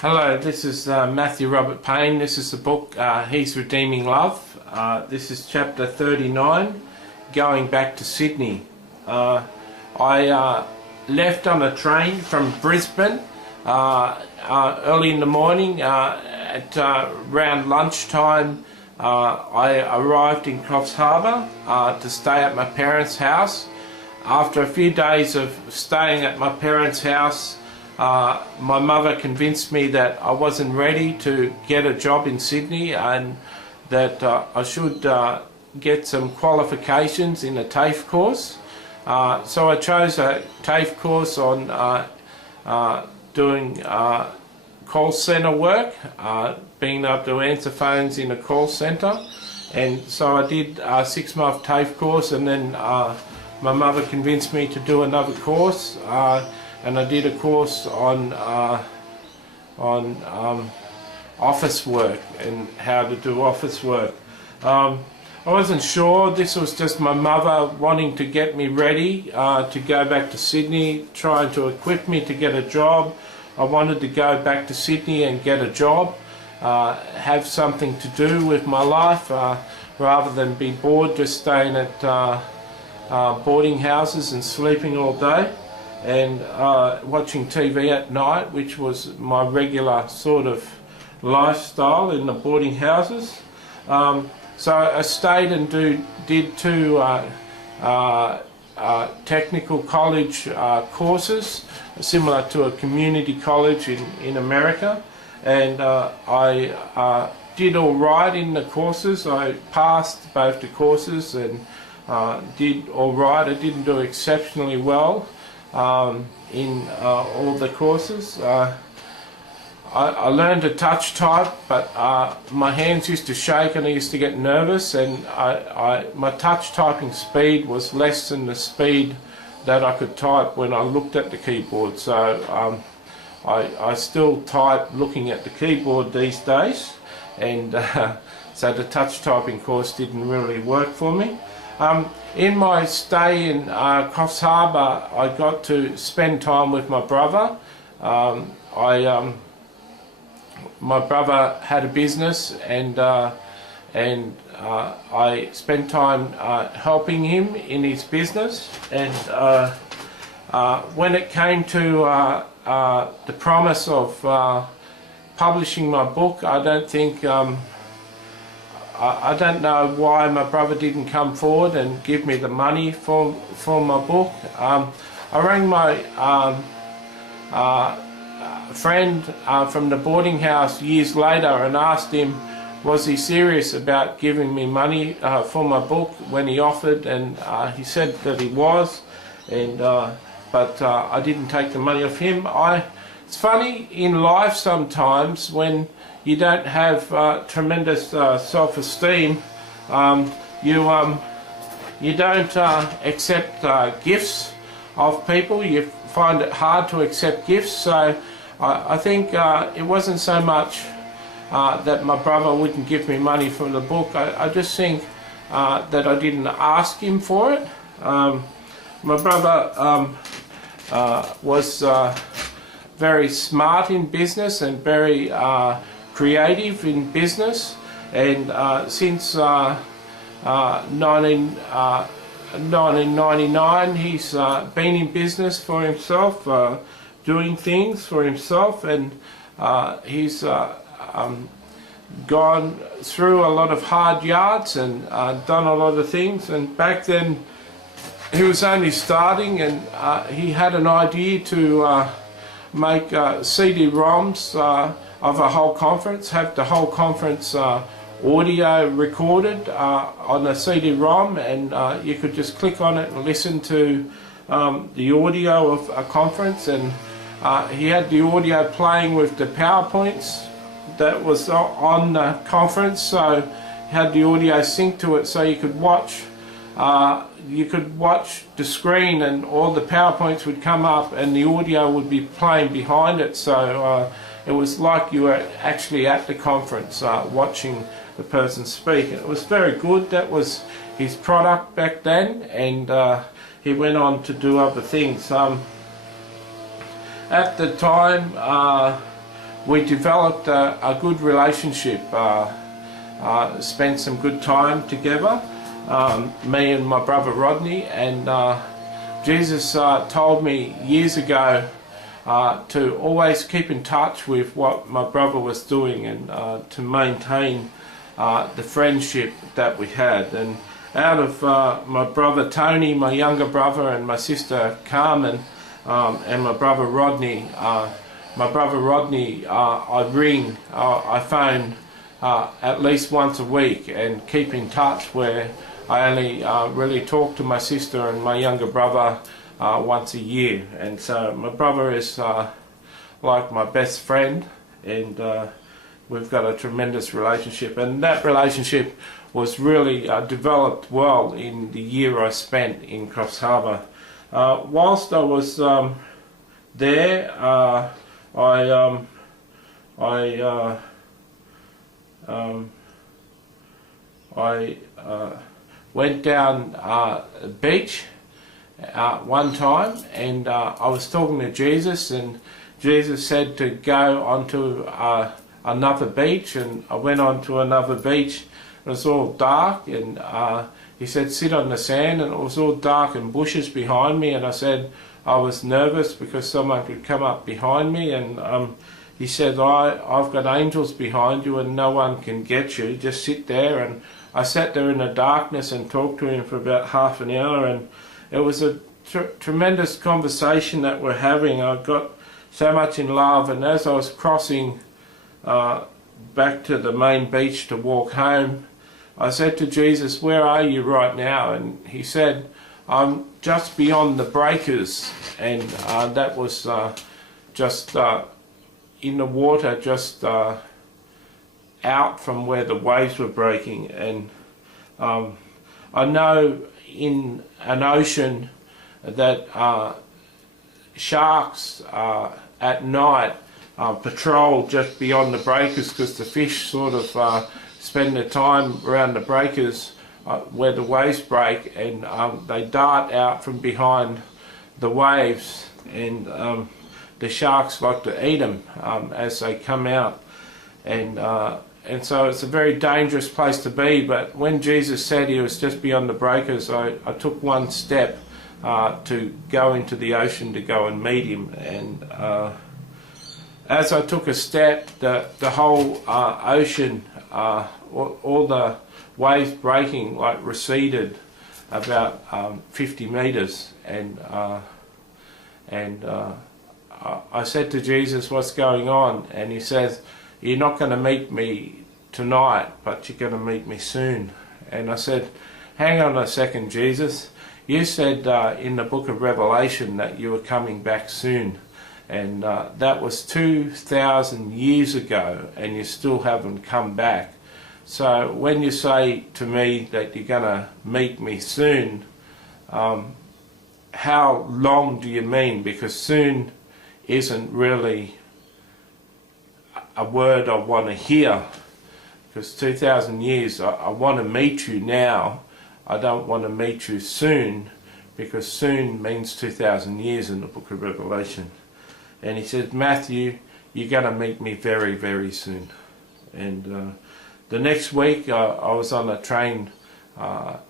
Hello, this is Matthew Robert Payne. This is the book He's Redeeming Love. This is chapter 39, Going Back to Sydney. I left on a train from Brisbane early in the morning. At around lunchtime I arrived in Coffs Harbour to stay at my parents' house. After a few days of staying at my parents' house, my mother convinced me that I wasn't ready to get a job in Sydney and that I should get some qualifications in a TAFE course. So I chose a TAFE course on doing call centre work, being able to answer phones in a call centre. And so I did a 6-month TAFE course, and then my mother convinced me to do another course. And I did a course on office work and how to do office work. I wasn't sure. This was just my mother wanting to get me ready to go back to Sydney, trying to equip me to get a job. I wanted to go back to Sydney and get a job, have something to do with my life, rather than be bored just staying at boarding houses and sleeping all day and watching TV at night, which was my regular sort of lifestyle in the boarding houses. So I stayed and did two technical college courses, similar to a community college in America, and I did all right in the courses. I passed both the courses and did all right. I didn't do exceptionally well in all the courses. I learned to touch type, but my hands used to shake and I used to get nervous, and my touch typing speed was less than the speed that I could type when I looked at the keyboard. So I still type looking at the keyboard these days, and so the touch typing course didn't really work for me. In my stay in Coffs Harbour, I got to spend time with my brother. My brother had a business, and I spent time helping him in his business. And when it came to the promise of publishing my book, I don't know why my brother didn't come forward and give me the money for my book. I rang my friend from the boarding house years later and asked him, was he serious about giving me money for my book when he offered, and he said that he was, and but I didn't take the money off him. It's funny in life sometimes when you don't have tremendous self-esteem, you don't accept gifts of people. You find it hard to accept gifts. So I think it wasn't so much that my brother wouldn't give me money for the book. I just think that I didn't ask him for it. My brother was very smart in business and very creative in business, and since 1999 he's been in business for himself, doing things for himself, and he's gone through a lot of hard yards and done a lot of things. And back then he was only starting, and he had an idea to make CD-ROMs of a whole conference, have the whole conference audio recorded on a CD-ROM, and you could just click on it and listen to the audio of a conference. And he had the audio playing with the PowerPoints that was on the conference, so he had the audio sync to it, so you could watch the screen and all the PowerPoints would come up and the audio would be playing behind it. So it was like you were actually at the conference watching the person speak. And it was very good. That was his product back then, and he went on to do other things. At the time we developed a good relationship, spent some good time together, me and my brother Rodney, and Jesus told me years ago to always keep in touch with what my brother was doing, and to maintain the friendship that we had. And out of my brother Tony, my younger brother, and my sister Carmen, and my brother Rodney, I phone at least once a week and keep in touch, where I only really talk to my sister and my younger brother once a year. And so my brother is like my best friend, and we've got a tremendous relationship, and that relationship was really developed well in the year I spent in Cross Harbour. Whilst I was there, I went down the beach one time, and I was talking to Jesus, and Jesus said to go onto another beach, and I went onto another beach. It was all dark, and he said sit on the sand, and it was all dark and bushes behind me, and I said I was nervous because someone could come up behind me, and he said I've got angels behind you and no one can get you, just sit there. And I sat there in the darkness and talked to him for about half an hour, and it was a tremendous conversation that we're having. I got so much in love, and as I was crossing back to the main beach to walk home, I said to Jesus, where are you right now? And he said, I'm just beyond the breakers. And that was just in the water, just out from where the waves were breaking. And I know in an ocean that sharks at night patrol just beyond the breakers, because the fish sort of spend their time around the breakers where the waves break, and they dart out from behind the waves, and the sharks like to eat them as they come out, and so it's a very dangerous place to be. But when Jesus said he was just beyond the breakers, I took one step to go into the ocean to go and meet him, and as I took a step, the whole ocean, all the waves breaking, like receded about 50 meters, and I said to Jesus, what's going on? And he says, you're not going to meet me tonight, but you're going to meet me soon. And I said, hang on a second, Jesus. You said in the book of Revelation that you were coming back soon. And that was 2,000 years ago, and you still haven't come back. So when you say to me that you're going to meet me soon, how long do you mean? Because soon isn't really a word I want to hear. Because 2,000 years, I want to meet you now. I don't want to meet you soon, because soon means 2,000 years in the book of Revelation. And he said, Matthew, you're going to meet me very, very soon. And the next week I was on a train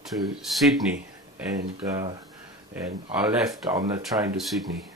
to Sydney, and I left on the train to Sydney.